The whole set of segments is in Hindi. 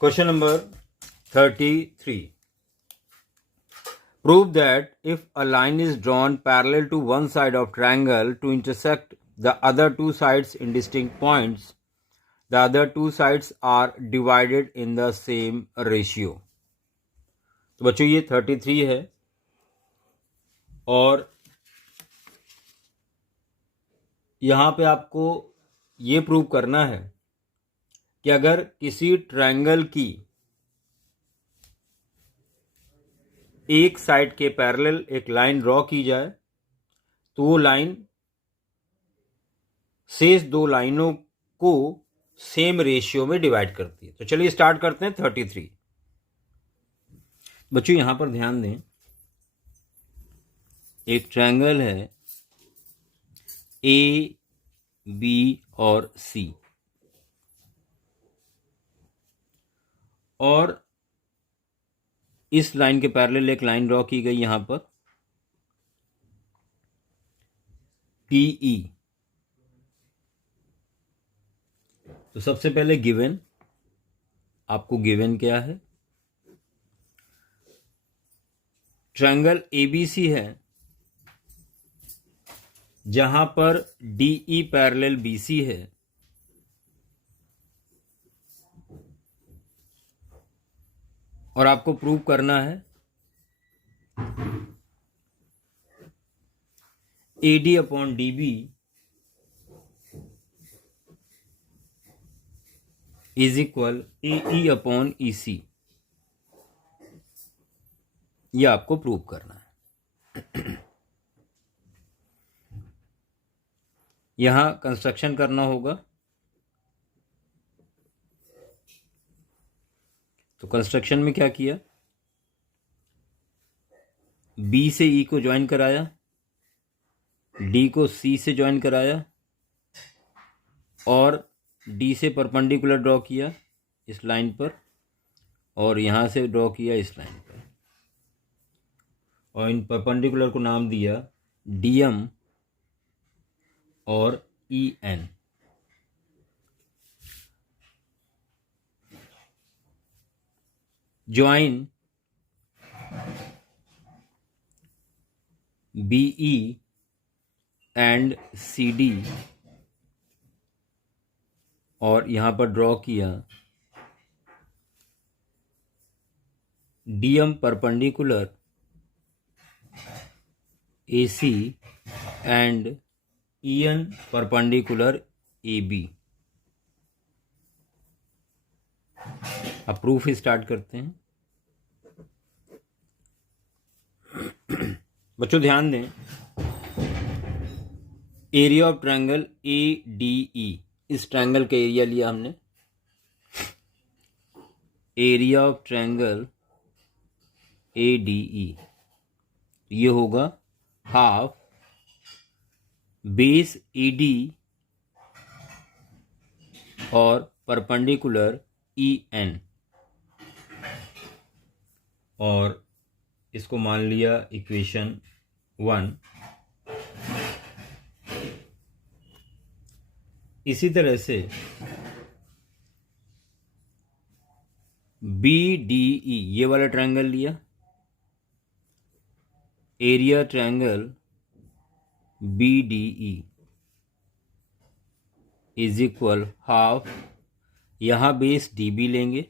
Question number 33. Prove that if a line is drawn parallel to one side of triangle to intersect the other two sides in distinct points, the other two sides are divided in the same ratio. तो बच्चों ये 33 है और यहाँ पे आपको ये प्रूव करना है कि अगर किसी ट्रायंगल की एक साइड के पैरेलल एक लाइन ड्रॉ की जाए तो वो लाइन शेष दो लाइनों को सेम रेशियो में डिवाइड करती है। तो चलिए स्टार्ट करते हैं 33। बच्चों यहां पर ध्यान दें, एक ट्रायंगल है ए बी और सी और इस लाइन के पैरेलल एक लाइन ड्रॉ की गई यहां पर पीई। तो सबसे पहले गिवन, आपको गिवन क्या है, ट्रायंगल एबीसी है जहां पर डीई पैरेलल बीसी है और आपको प्रूव करना है AD upon DB is equal AE upon EC। यह आपको प्रूव करना है। यहां कंस्ट्रक्शन करना होगा। तो कंस्ट्रक्शन में क्या किया, B से E को ज्वाइन कराया, D को C से ज्वाइन कराया और D से परपेंडिकुलर ड्रॉ किया इस लाइन पर और यहां से ड्रॉ किया इस लाइन पर और इन परपेंडिकुलर को नाम दिया DM और EN। Join BE and CD और यहां पर ड्रॉ किया DM perpendicular AC and EN perpendicular AB। अब प्रूफ स्टार्ट करते हैं। बच्चों ध्यान दें, एरिया ऑफ ट्रायंगल ADE, इस ट्रायंगल का एरिया लिया हमने, एरिया ऑफ ट्रायंगल ADE ये होगा हाफ बेस AD और परपेंडिकुलर EN और इसको मान लिया इक्वेशन 1। इसी तरह से BDE ये वाला ट्रायंगल लिया, area triangle BDE is equal half, यहां बेस DB लेंगे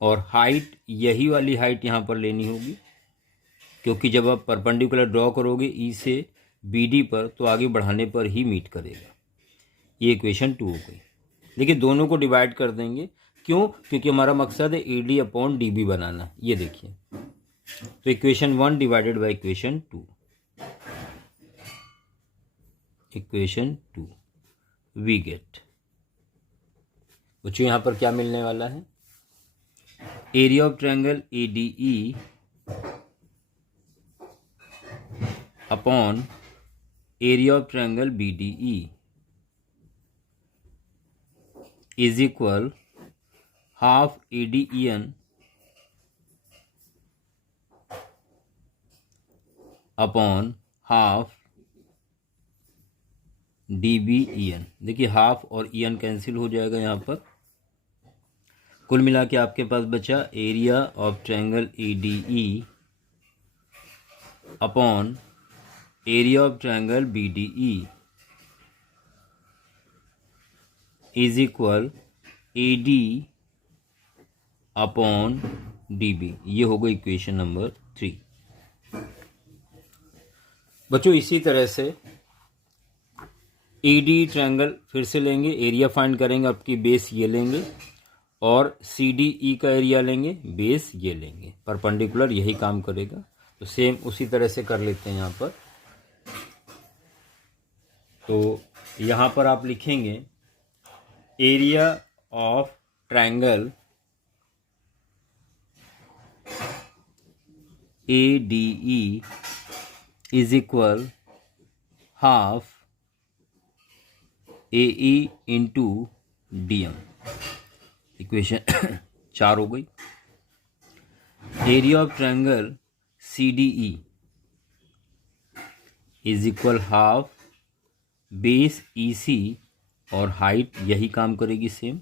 और हाइट यही वाली हाइट यहां पर लेनी होगी क्योंकि जब आप परपेंडिकुलर ड्रॉ करोगे E से BD पर तो आगे बढ़ाने पर ही मीट करेगा। ये इक्वेशन 2 हो गई। देखिए दोनों को डिवाइड कर देंगे, क्यों, क्योंकि हमारा मकसद है AD अपॉन DB बनाना। ये देखिए, तो equation 1 divided by equation 2, equation 2 we get. बच्चों यहां पर क्या मिलने वाला है, area of triangle ADE upon area of triangle BDE is equal half ADEN upon half DBEN। देखिए हाफ और EN कैंसिल हो जाएगा यहाँ पर कुल मिला के आपके पास बचा area of triangle ADE upon area of triangle BDE is equal AD upon DB। ये होगा इक्वेशन नंबर 3। बच्चों इसी तरह से AD ट्रायंगल फिर से लेंगे, एरिया फाइंड करेंगे, आपकी बेस ये लेंगे और CDE का एरिया लेंगे, बेस ये लेंगे, परपेंडिकुलर यही काम करेगा। तो सेम उसी तरह से कर लेते हैं यहाँ पर। तो यहाँ पर आप लिखेंगे area of triangle ADE is equal half AE into DM। Equation 4 हो गई। Area of triangle CDE is equal half base EC और हाइट यही काम करेगी सेम।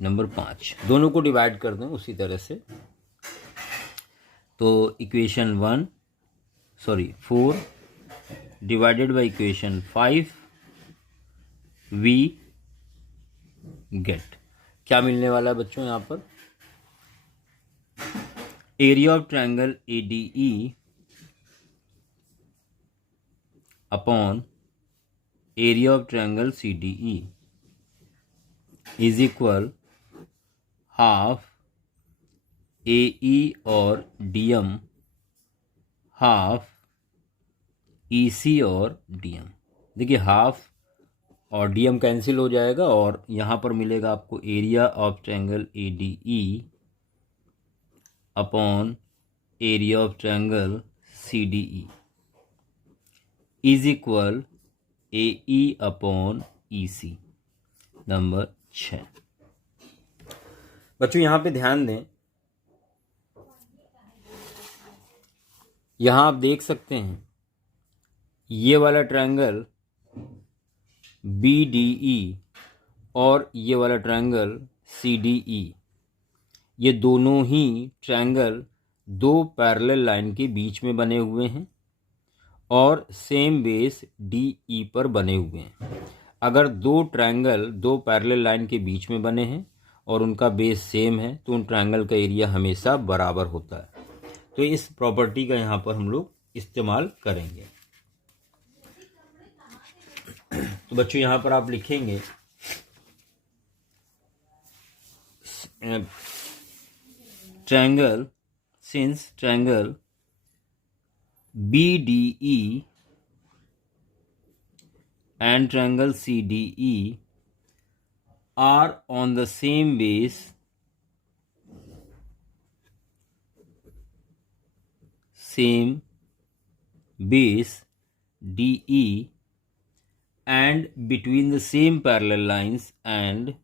नंबर 5 दोनों को डिवाइड कर दें उसी तरह से। तो equation 4 divided by equation 5 we get क्या मिलने वाला है बच्चों यहाँ पर? Area of triangle ADE upon area of triangle CDE is equal half AE और DM हाफ EC और DM। देखिए हाफ और DM कैंसिल हो जाएगा और यहाँ पर मिलेगा आपको area of triangle ADE upon area of triangle CDE is equal AE upon EC। Number 6 बच्चों यहाँ पे ध्यान दें, यहाँ आप देख सकते हैं ये वाला ट्रायंगल BDE और ये वाला ट्रायंगल CDE, ये दोनों ही ट्रायंगल दो पैरेलल लाइन के बीच में बने हुए हैं और सेम बेस DE पर बने हुए हैं। अगर दो ट्रायंगल दो पैरेलल लाइन के बीच में बने हैं और उनका बेस सेम है तो उन ट्रायंगल का एरिया हमेशा बराबर होता है। तो इस प्रॉपर्टी का यहाँ पर हम लोग इस्तेमाल करेंगे। तो बच्चों यहाँ पर आप लिखेंगे triangle since triangle BDE and triangle CDE are on the same base, DE and between the same parallel lines and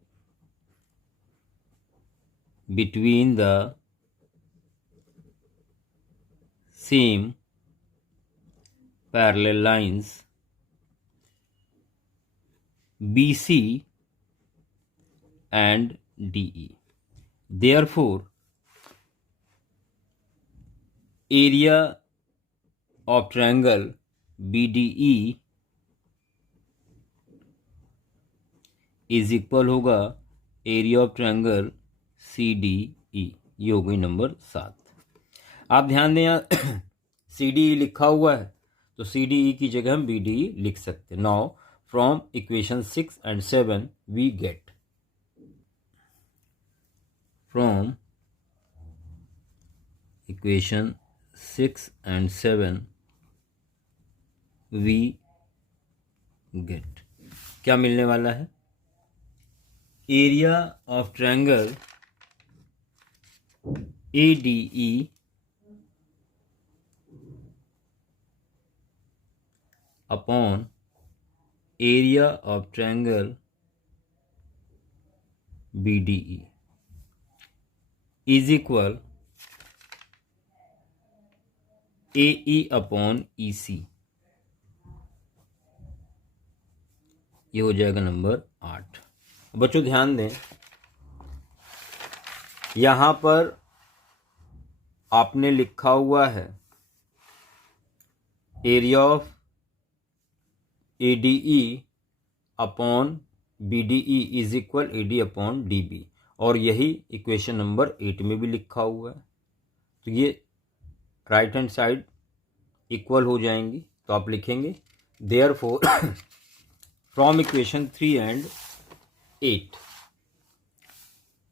between the same parallel lines BC and DE. Therefore, area of triangle BDE is equal होगा एरिया ऑफ ट्रायंगल CDE। ये हो गई नंबर 7। आप ध्यान दें यहाँ CDE लिखा हुआ है तो CDE की जगह हम BDE लिख सकते हैं। Now from equation 6 and 7 we get from equation 6 and 7 we get क्या मिलने वाला है? Area of triangle ADE upon area of triangle BDE is equal AE upon EC। ये हो जाएगा नंबर 8। बच्चों ध्यान दें यहाँ पर आपने लिखा हुआ है area of ADE upon BDE is equal AD upon DB, और यही इक्वेशन नंबर 8 में भी लिखा हुआ है। तो ये राइट हैंड साइड इक्वल हो जाएंगी, तो आप लिखेंगे therefore from equation 3 and 8,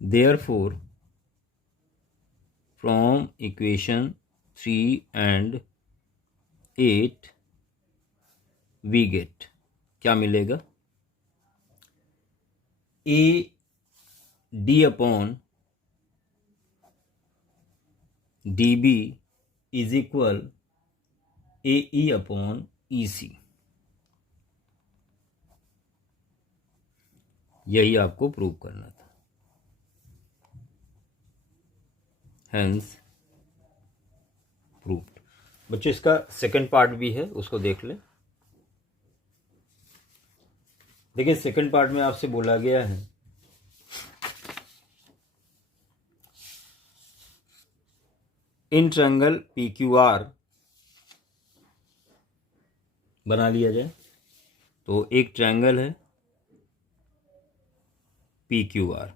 therefore from equation 3 and 8 we get, क्या मिलेगा, AD upon DB is equal AE upon EC। यही आपको प्रूव करना था, हेंस प्रूव्ड। बच्चों इसका सेकंड पार्ट भी है, उसको देख लें। देखिए सेकंड पार्ट में आपसे बोला गया है इन ट्रायंगल PQR बना लिया जाए। तो एक ट्रायंगल है PQR,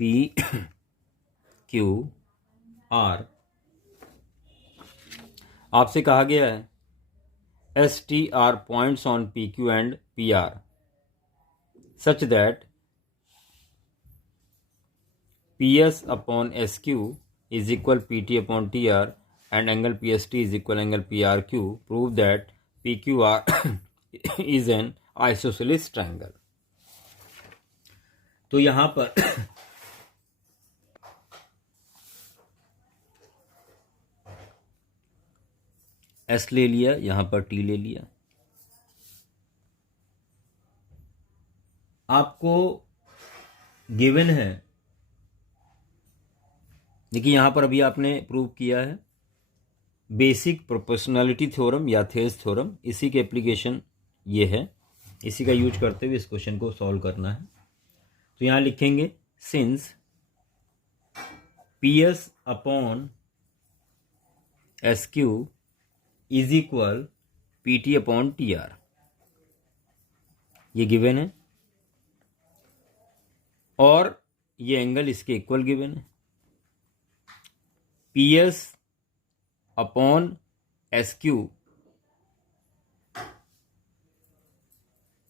PQR आपसे कहा गया है STR points on PQ and PR such that PS upon SQ is equal PT upon TR and angle PST is equal angle PRQ. Prove that PQR is an isosceles triangle. तो यहां पर S ले लिया, यहां पर T ले लिया। आपको गिवन है, देखिए यहां पर अभी आपने प्रूव किया है बेसिक प्रोपोर्शनलिटी थ्योरम या थेल्स थ्योरम, इसी के एप्लीकेशन ये है, इसी का यूज करते हुए इस क्वेश्चन को सॉल्व करना है। तो यहां लिखेंगे since PS upon SQ is equal PT upon TR, ये गिवन है, और ये एंगल इसके इक्वल गिवन है। PS अपॉन SQ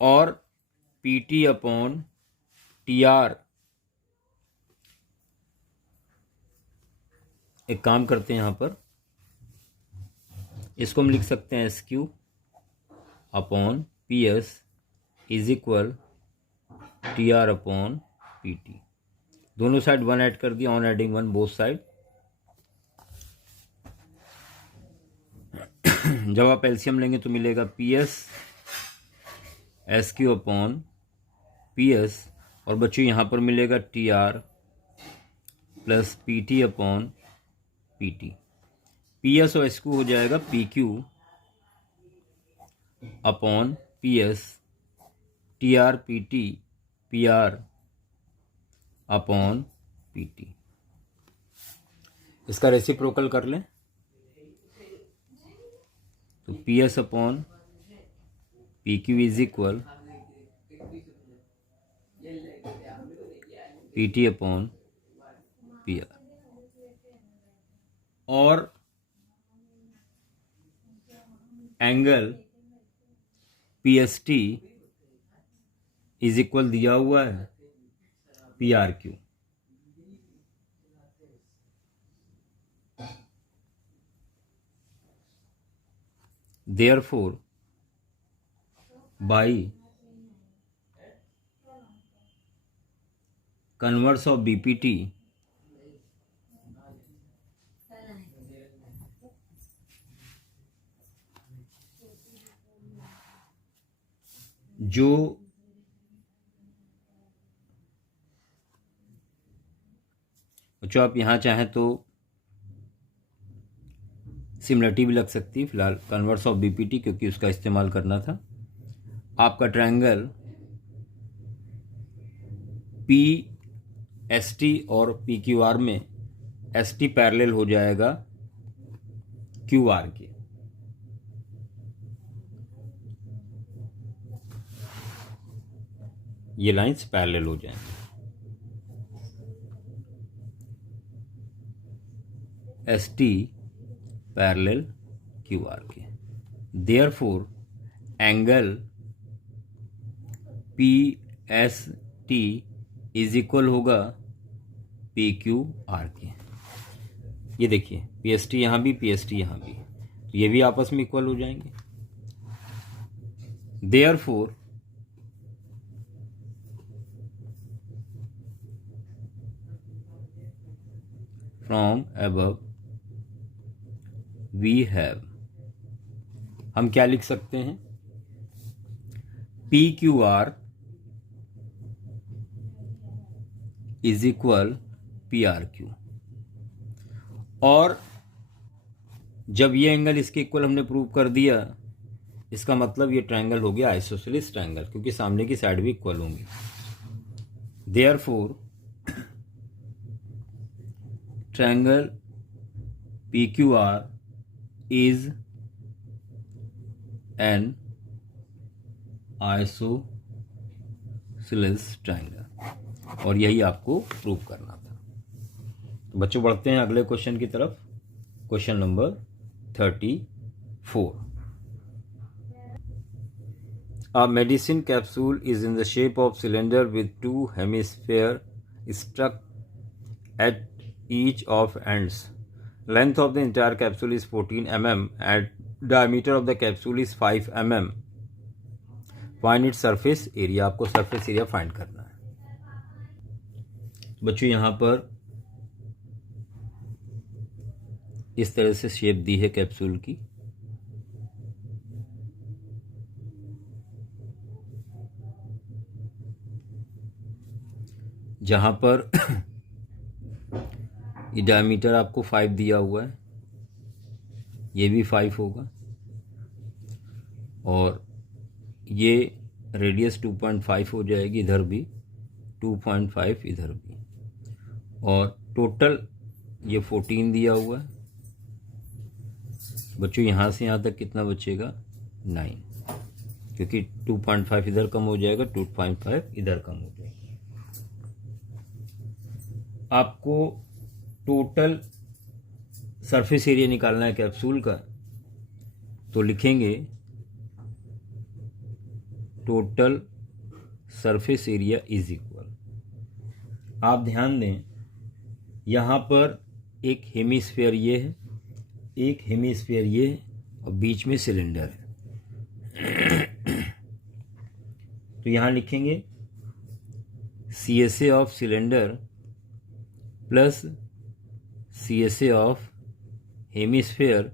और PT अपॉन TR, एक काम करते हैं, यहां पर इसको हम लिख सकते हैं SQ upon PS is equal TR upon PT। दोनों साइड 1 ऐड कर दिया, ऑन एडिंग 1 बोथ साइड। जब आप एलसीएम लेंगे तो मिलेगा PS SQ अपॉन PS, और बच्चों यहाँ पर मिलेगा TR plus PT upon PT। PS और SQ हो जाएगा PQ upon PS, TR PT PR upon PT। इसका रेसिप्रोकल कर लें तो PS upon PQ is equal PT upon PR, और एंगल PST इज इक्वल दिया हुआ है PRQ। Therefore, by converse of BPT, जो आप यहां चाहें तो सिमिलरिटी भी लग सकती है, फिलहाल कन्वर्स ऑफ बीपीटी क्योंकि उसका इस्तेमाल करना था। आपका ट्रायंगल एस टी और पी क्यू आर में एस टी पैरेलल हो जाएगा क्यू आर के। ये लाइंस पैरेलल हो जाएंगे। S T parallel Q R K. Therefore angle P S T is equal होगा पी क्यू आर के। ये देखिए पी एस टी यहाँ भी, पी एस टी यहाँ भी, तो ये भी आपस में इक्वल हो जाएंगे। Therefore from above we have, हम क्या लिख सकते हैं, P Q R is equal P R Q. और जब ये एंगल इसके इक्वल हमने प्रूव कर दिया, इसका मतलब ये ट्रायंगल हो गया आइसोसेलेस ट्रायंगल, क्योंकि सामने की साइड भी इक्वल होंगी। Therefore triangle P Q R is an isosceles triangle, और यही आपको प्रूव करना था। तो बच्चों बढ़ते हैं अगले क्वेश्चन की तरफ। Question number 34। A medicine capsule is in the shape of cylinder with two hemispheres stuck at each of ends. Length of the entire capsule is 14 mm and diameter of the capsule is 5 mm. Find its surface area। आपको surface area find करना है। बच्चों यहाँ पर इस तरह से शेप दी है कैप्सूल की। जहाँ पर ये डायमीटर आपको 5 दिया हुआ है, ये भी 5 होगा, और ये रेडियस 2.5 हो जाएगी, इधर भी 2.5, इधर भी, और टोटल ये 14 दिया हुआ है। बच्चों यहाँ से यहाँ तक कितना बचेगा, 9, क्योंकि 2.5 इधर कम हो जाएगा, 2.5 इधर कम हो जाएगा। आपको टोटल सरफेस एरिया निकालना है कैप्सूल का, तो लिखेंगे total surface area is equal. आप ध्यान दें यहाँ पर एक हेमिस्फीयर ये है, एक हेमिस्फीयर ये है, और बीच में सिलेंडर है। तो यहाँ लिखेंगे CSA of cylinder plus CSA of hemisphere,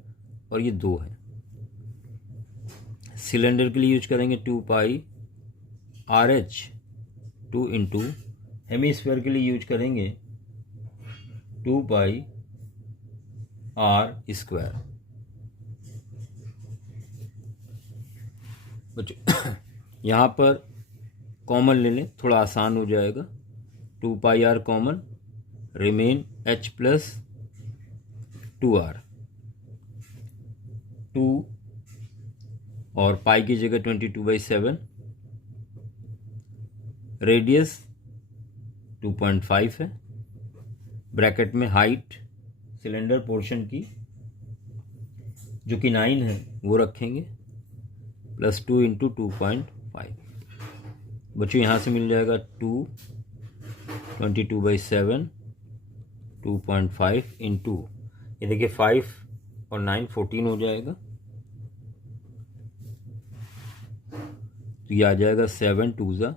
और ये 2 है। सिलेंडर के लिए यूज करेंगे 2 पाई RH 2 इंटू, हेमिस्फीयर के लिए यूज करेंगे 2 पाई R स्क्वायर। बच्चों यहाँ पर कॉमन ले लें, थोड़ा आसान हो जाएगा। 2 पाई R common, remain H plus 2R, 2 और पाई की जगह 22/7, रेडियस 2.5 है, ब्रैकेट में हाइट सिलेंडर पोर्शन की जो कि 9 है वो रखेंगे, प्लस 2 इंटू 2.5। बच्चों यहाँ से मिल जाएगा 2, 22/7, 2.5 इंटू, ये देखिए 5 और 9 14 हो जाएगा, तो ये आ जाएगा 7 2 ज़ा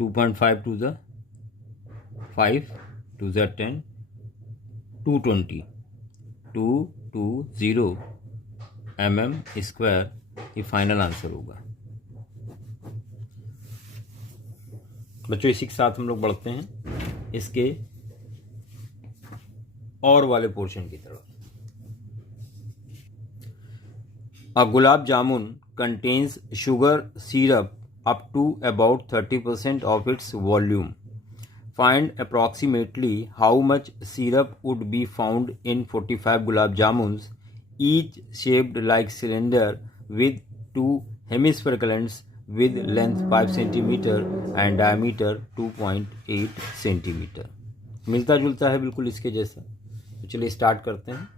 2.5 2 ज़ा 5 2 ज़ा 10 220 220 mm स्क्वायर, ये फाइनल आंसर होगा। बच्चों इसी के साथ हम लोग बढ़ते हैं इसके और वाले पोर्शन की तरफ। A gulab jamun contains sugar syrup up to about 30% of its volume. Find approximately how much syrup would be found in 45 gulab jamuns, each shaped like cylinder with two hemispherical ends with length 5 cm and diameter 2.8 cm. मिलता जुलता है बिल्कुल इसके जैसा। तो चलिए स्टार्ट करते हैं।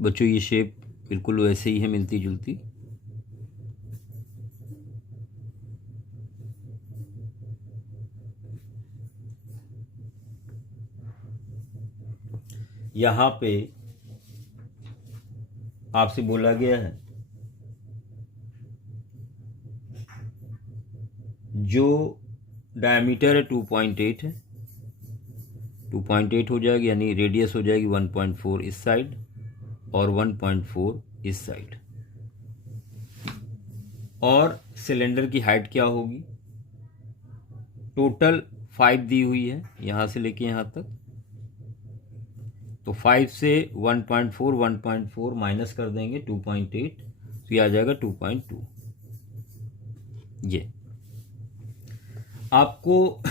बच्चों ये शेप बिल्कुल वैसे ही है, मिलती जुलती। यहाँ पे आपसे बोला गया है जो डायमीटर है 2.8 है, 2.8 हो जाएगी, यानी रेडियस हो जाएगी 1.4 इस साइड और 1.4 इस साइड। और सिलेंडर की हाइट क्या होगी? टोटल 5 दी हुई है यहाँ से लेके यहाँ तक, तो 5 से 1.4 माइनस कर देंगे 2.8, तो ये आ जाएगा 2.2। ये आपको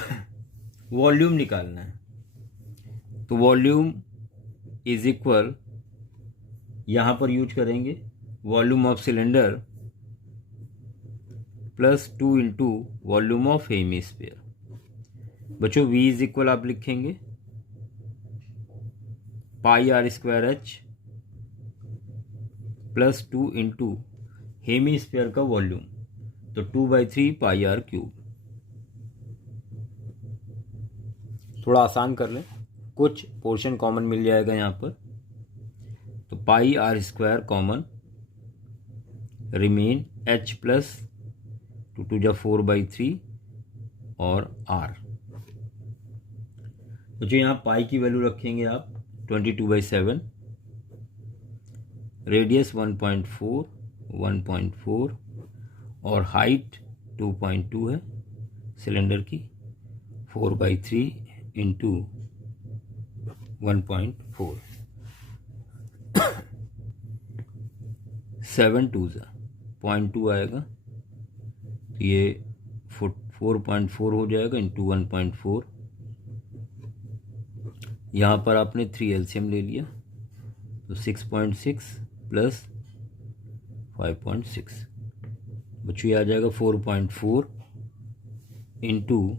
वॉल्यूम निकालना है, तो वॉल्यूम इज इक्वल, यहाँ पर यूज करेंगे volume of cylinder plus 2 into volume of hemisphere. बच्चों v इज इक्वल आप लिखेंगे pi R square H plus 2 into hemisphere का वॉल्यूम, तो 2/3 पाई आर क्यूब। थोड़ा आसान कर लें, कुछ पोर्शन कॉमन मिल जाएगा यहाँ पर, तो pi R square common, remain H plus 2 जा 4/3 और आर। तो जो यहाँ पाई की वैल्यू रखेंगे आप 22/7, रेडियस 1.4 और हाइट 2.2 है सिलेंडर की, 4/3 इंटू 1.4, 7 2 0.2 आएगा, तो ये 4.4 हो जाएगा इंटू 1.4। यहाँ पर आपने 3 एलसीएम ले लिया, तो 6.6 प्लस 5.6, बच्चों ये आ जाएगा 4.4 इंटू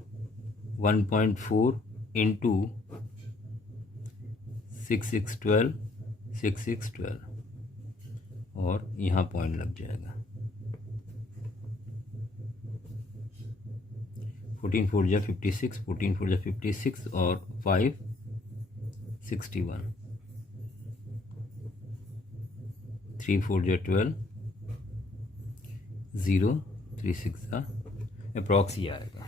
1.4 इंटू 6 और यहाँ पॉइंट लग जाएगा। 14 4 जा 56, 14 4 जा 56 और 5 61, 3 4 जा 12, 0 3 6 जा अप्रॉक्स ही आएगा।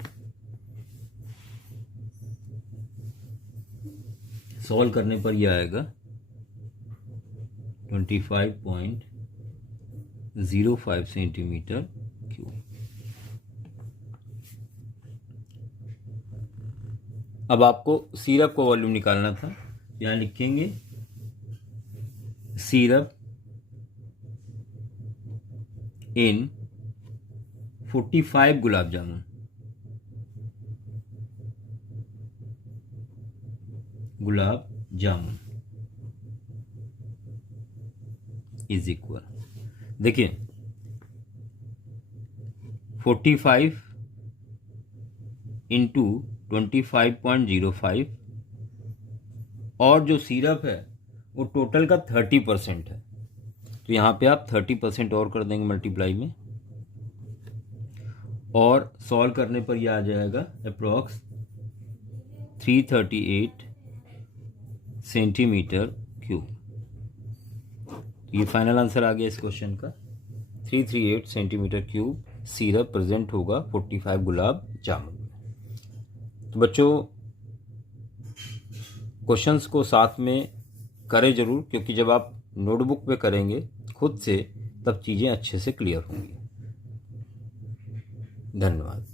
सॉल्व करने पर यह आएगा 25.05 सेंटीमीटर क्यूब। अब आपको सिरप का वॉल्यूम निकालना था, यहाँ लिखेंगे syrup in 45 gulab jamun, is equal, देखिए 45 इंटू 25.05 और जो सिरप है वो टोटल का 30% है, तो यहाँ पे आप 30% और कर देंगे मल्टीप्लाई में, और सॉल्व करने पर यह आ जाएगा अप्रॉक्स 338 सेंटीमीटर क्यूब। ये फाइनल आंसर आ गया इस क्वेश्चन का, 338 सेंटीमीटर क्यूब सिरप प्रेजेंट होगा 45 गुलाब जामुन में। तो बच्चों क्वेश्चंस को साथ में करें ज़रूर, क्योंकि जब आप नोटबुक पे करेंगे खुद से तब चीज़ें अच्छे से क्लियर होंगी। धन्यवाद।